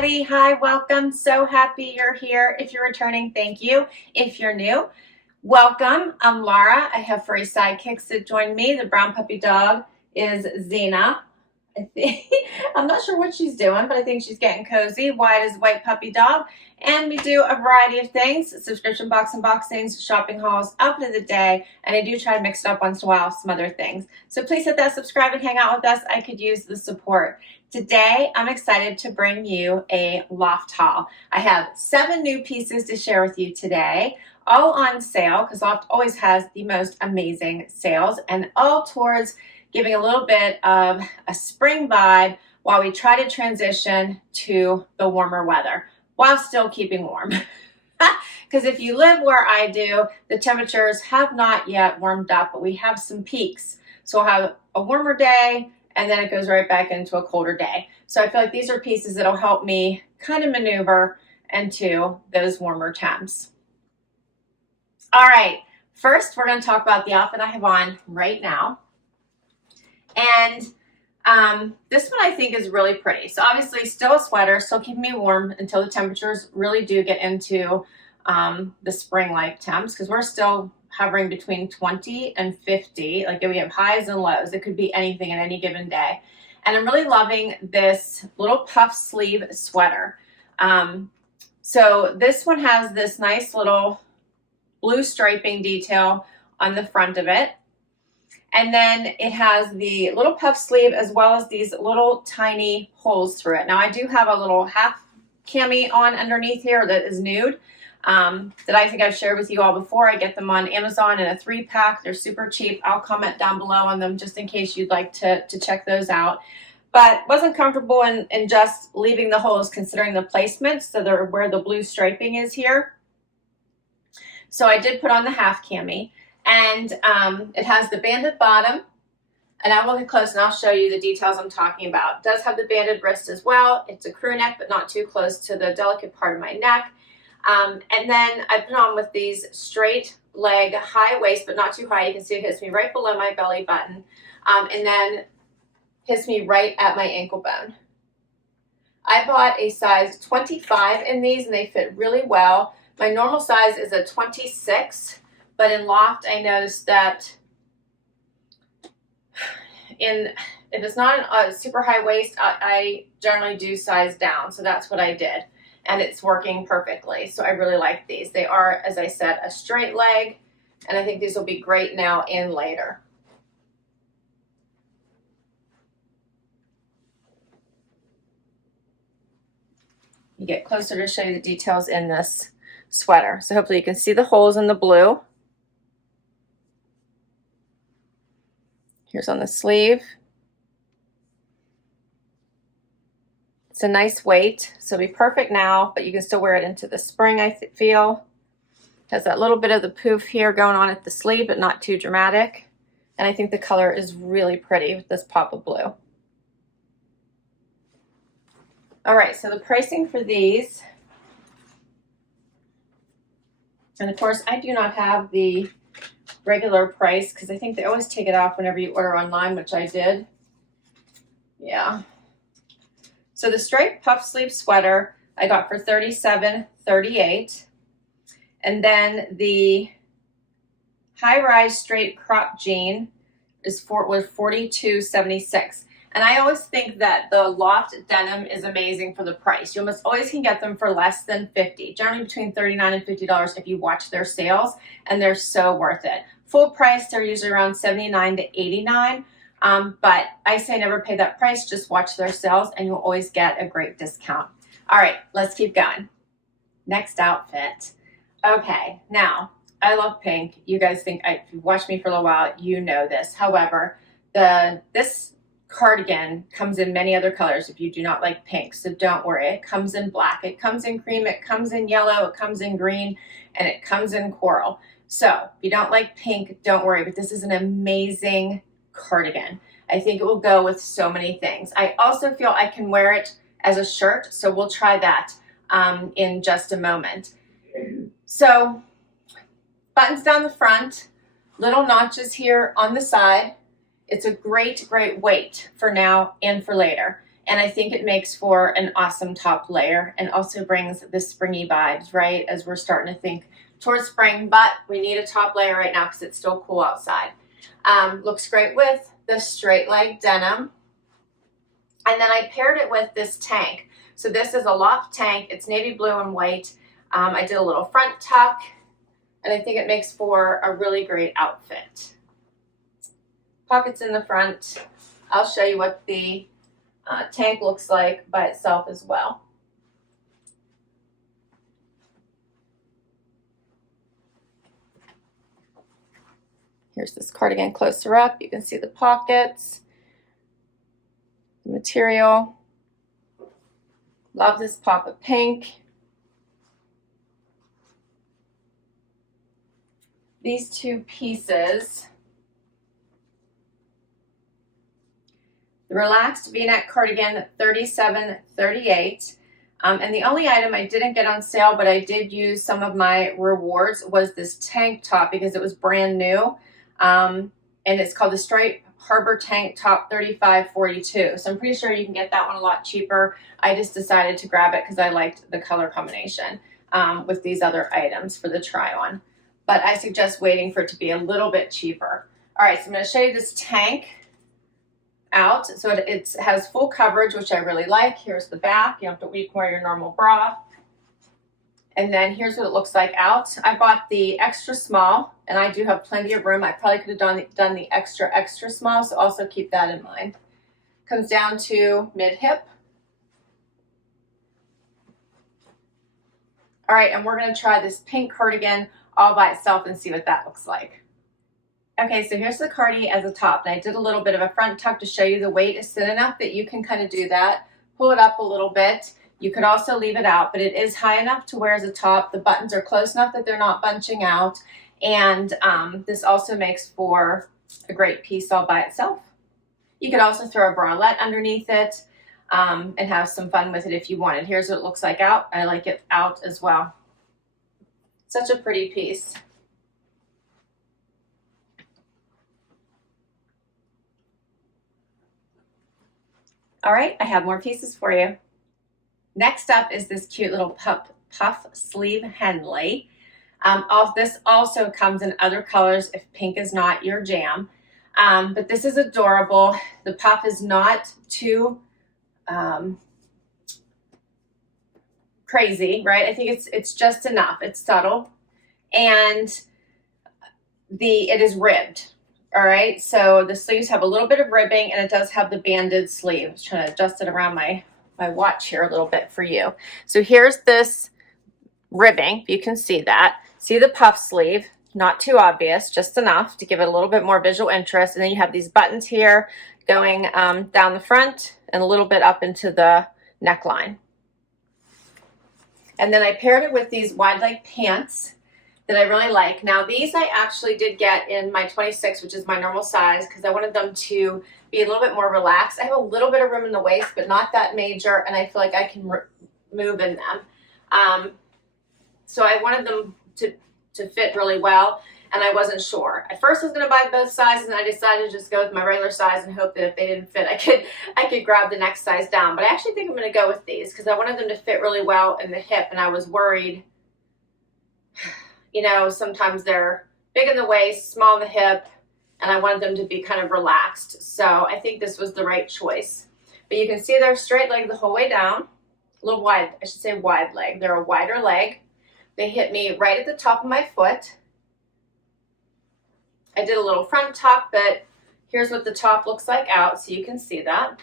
everybody. Hi, welcome. So happy you're here. If you're returning, thank you. If you're new, welcome. I'm Laura. I have furry sidekicks that join me. The brown puppy dog is Xena. I'm not sure what she's doing, but I think she's getting cozy. White is white puppy dog. And we do a variety of things, subscription box unboxings, shopping hauls, outfit of the day, and I do try to mix it up once in a while with some other things. So please hit that subscribe and hang out with us. I could use the support. Today, I'm excited to bring you a Loft haul. I have 7 new pieces to share with you today, all on sale, because Loft always has the most amazing sales, and all towards giving a little bit of a spring vibe while we try to transition to the warmer weather, while still keeping warm. Because if you live where I do, the temperatures have not yet warmed up, but we have some peaks. So we'll have a warmer day, and then it goes right back into a colder day. So I feel like these are pieces that'll help me kind of maneuver into those warmer temps. All right, first we're going to talk about the outfit I have on right now. And this one I think is really pretty. So obviously still a sweater, still keeping me warm until the temperatures really do get into the spring-like temps, because we're still hovering between 20 and 50. Like we have highs and lows. It could be anything at any given day. And I'm really loving this little puff sleeve sweater. So this one has this nice little blue striping detail on the front of it. And then it has the little puff sleeve as well as these little tiny holes through it. Now I do have a little half cami on underneath here that is nude. That I think I've shared with you all before. I get them on Amazon in a 3-pack. They're super cheap. I'll comment down below on them just in case you'd like to check those out. But wasn't comfortable in just leaving the holes considering the placement, so they're where the blue striping is here. So I did put on the half cami, and it has the banded bottom, and I will get close and I'll show you the details I'm talking about. It does have the banded wrist as well. It's a crew neck, but not too close to the delicate part of my neck. And then I put on with these straight leg high waist, but not too high. You can see it hits me right below my belly button, and then hits me right at my ankle bone. I bought a size 25 in these, and they fit really well. My normal size is a 26, but in Loft I noticed that if it's not a super high waist, I generally do size down, so that's what I did. And it's working perfectly. So I really like these. They are, as I said, a straight leg, and I think these will be great now and later. You get closer to show you the details in this sweater. So hopefully you can see the holes in the blue. Here's on the sleeve. It's a nice weight, so it'll be perfect now, but you can still wear it into the spring, I feel. It has that little bit of the poof here going on at the sleeve, but not too dramatic. And I think the color is really pretty with this pop of blue. All right, so the pricing for these, and of course I do not have the regular price because I think they always take it off whenever you order online, which I did. Yeah. So the straight puff sleeve sweater I got for $37.38, and then the high-rise straight crop jean was $42.76. And I always think that the Loft denim is amazing for the price. You almost always can get them for less than $50, generally between $39 and $50 if you watch their sales, and they're so worth it. Full price, they're usually around $79 to $89. But I say never pay that price, just watch their sales and you'll always get a great discount. All right, let's keep going. Next outfit. Okay, now I love pink. You guys think, if you've watched me for a little while, you know this. However, this cardigan comes in many other colors if you do not like pink, so don't worry. It comes in black, it comes in cream, it comes in yellow, it comes in green, and it comes in coral. So if you don't like pink, don't worry, but this is an amazing cardigan. I think it will go with so many things. I also feel I can wear it as a shirt, so we'll try that in just a moment. So buttons down the front, little notches here on the side. It's a great, great weight for now and for later. And I think it makes for an awesome top layer and also brings the springy vibes, right? As we're starting to think towards spring, but we need a top layer right now because it's still cool outside. Looks great with the straight leg denim. And then I paired it with this tank. So this is a Loft tank. It's navy blue and white. I did a little front tuck, and I think it makes for a really great outfit. Pockets in the front. I'll show you what the tank looks like by itself as well. Here's this cardigan closer up. You can see the pockets, the material. Love this pop of pink. These two pieces, the relaxed V-neck cardigan, $37.38. And the only item I didn't get on sale, but I did use some of my rewards, was this tank top because it was brand new. And it's called the Stripe Harbor Tank Top, $35.42. So I'm pretty sure you can get that one a lot cheaper. I just decided to grab it because I liked the color combination with these other items for the try on. But I suggest waiting for it to be a little bit cheaper. All right, so I'm going to show you this tank out. So it has full coverage, which I really like. Here's the back. You don't have to wear your normal bra. And then here's what it looks like out. I bought the extra small, and I do have plenty of room. I probably could have done the extra small, so also keep that in mind. Comes down to mid-hip. All right, and we're going to try this pink cardigan all by itself and see what that looks like. Okay, so here's the cardi as a top, and I did a little bit of a front tuck to show you the weight is thin enough that you can kind of do that. Pull it up a little bit. You could also leave it out, but it is high enough to wear as a top. The buttons are close enough that they're not bunching out, and this also makes for a great piece all by itself. You could also throw a bralette underneath it and have some fun with it if you wanted. Here's what it looks like out. I like it out as well. Such a pretty piece. All right, I have more pieces for you. Next up is this cute little puff sleeve Henley. This also comes in other colors if pink is not your jam. But this is adorable. The puff is not too crazy, right? I think it's just enough. It's subtle, and it is ribbed. All right, so the sleeves have a little bit of ribbing, and it does have the banded sleeve. I was trying to adjust it around my watch here a little bit for you. So here's this ribbing. You can see that. See the puff sleeve, not too obvious, just enough to give it a little bit more visual interest. And then you have these buttons here going down the front and a little bit up into the neckline. And then I paired it with these wide leg pants that I really like. Now these I actually did get in my 26, which is my normal size, because I wanted them to be a little bit more relaxed. I have a little bit of room in the waist, but not that major, and I feel like I can move in them. So I wanted them to fit really well, and I wasn't sure. At first I was going to buy both sizes, and I decided to just go with my regular size and hope that if they didn't fit, I could grab the next size down. But I actually think I'm going to go with these because I wanted them to fit really well in the hip, and I was worried. You know, sometimes they're big in the waist, small in the hip, and I wanted them to be kind of relaxed. So I think this was the right choice. But you can see they're straight leg the whole way down. A little wide, I should say wide leg. They're a wider leg. They hit me right at the top of my foot. I did a little front tuck, but here's what the top looks like out, so you can see that.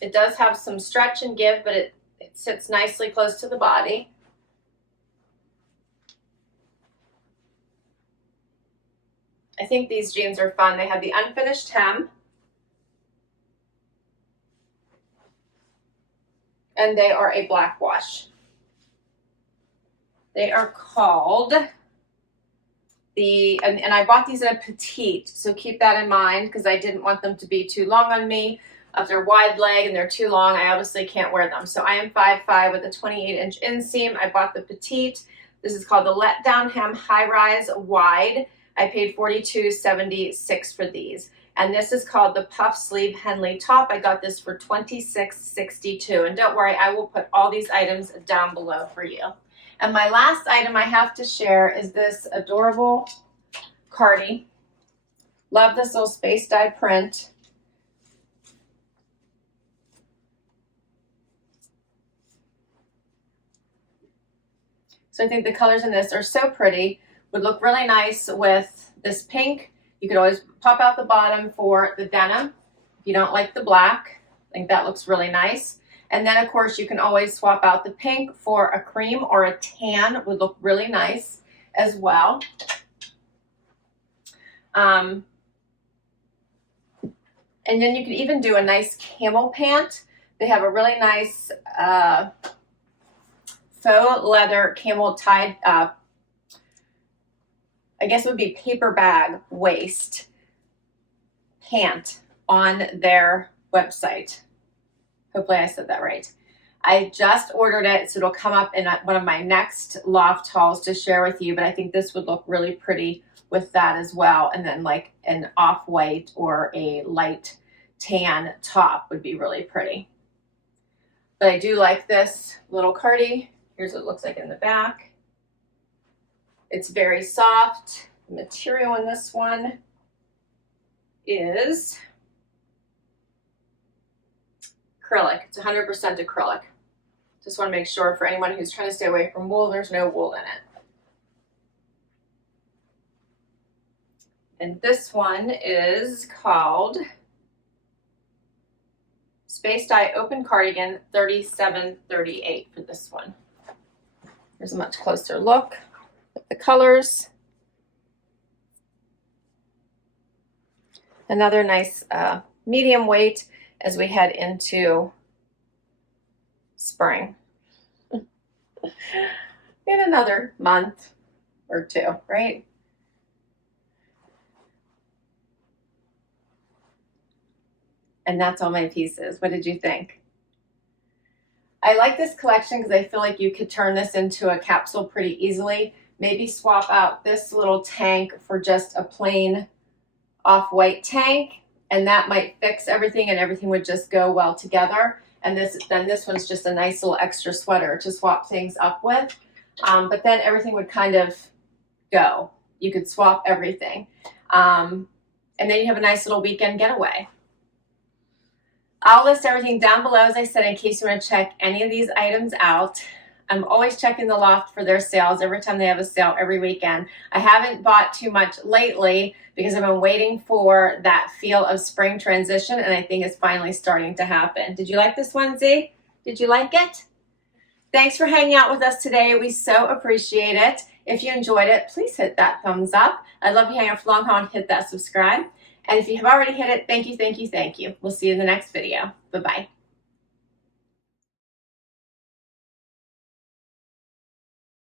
It does have some stretch and give, but it sits nicely close to the body. I think these jeans are fun. They have the unfinished hem. And they are a black wash. They are called and I bought these in a petite, so keep that in mind because I didn't want them to be too long on me. If they're wide leg and they're too long, I obviously can't wear them. So I am 5'5" with a 28-inch inseam. I bought the petite. This is called the Let Down Hem High Rise Wide. I paid $42.76 for these. And this is called the puff sleeve Henley top. I got this for $26.62. And don't worry, I will put all these items down below for you. And my last item I have to share is this adorable cardi. Love this little space dye print. So I think the colors in this are so pretty. Would look really nice with this pink. You could always pop out the bottom for the denim. If you don't like the black, I think that looks really nice. And then of course you can always swap out the pink for a cream or a tan. Would look really nice as well. And then you could even do a nice camel pant. They have a really nice faux leather camel tied, I guess it would be paper bag waist pant on their website. Hopefully I said that right. I just ordered it, so it'll come up in one of my next Loft hauls to share with you, but I think this would look really pretty with that as well. And then like an off-white or a light tan top would be really pretty. But I do like this little cardi. Here's what it looks like in the back. It's very soft. The material in this one is acrylic. It's 100% acrylic. Just want to make sure for anyone who's trying to stay away from wool, there's no wool in it. And this one is called Space Dye Open Cardigan, $37.38 for this one. Here's a much closer look at the colors. Another nice medium weight as we head into spring. In another month or two, right? And that's all my pieces. What did you think? I like this collection because I feel like you could turn this into a capsule pretty easily. Maybe swap out this little tank for just a plain off-white tank, and that might fix everything and everything would just go well together. And then this one's just a nice little extra sweater to swap things up with. But then everything would kind of go. You could swap everything. And then you have a nice little weekend getaway. I'll list everything down below, as I said, in case you want to check any of these items out. I'm always checking the Loft for their sales every time they have a sale every weekend. I haven't bought too much lately because I've been waiting for that feel of spring transition, and I think it's finally starting to happen. Did you like this one, Z? Did you like it? Thanks for hanging out with us today. We so appreciate it. If you enjoyed it, please hit that thumbs up. I'd love you hang out for long haul and hit that subscribe. And if you have already hit it, thank you, thank you, thank you. We'll see you in the next video. Bye-bye.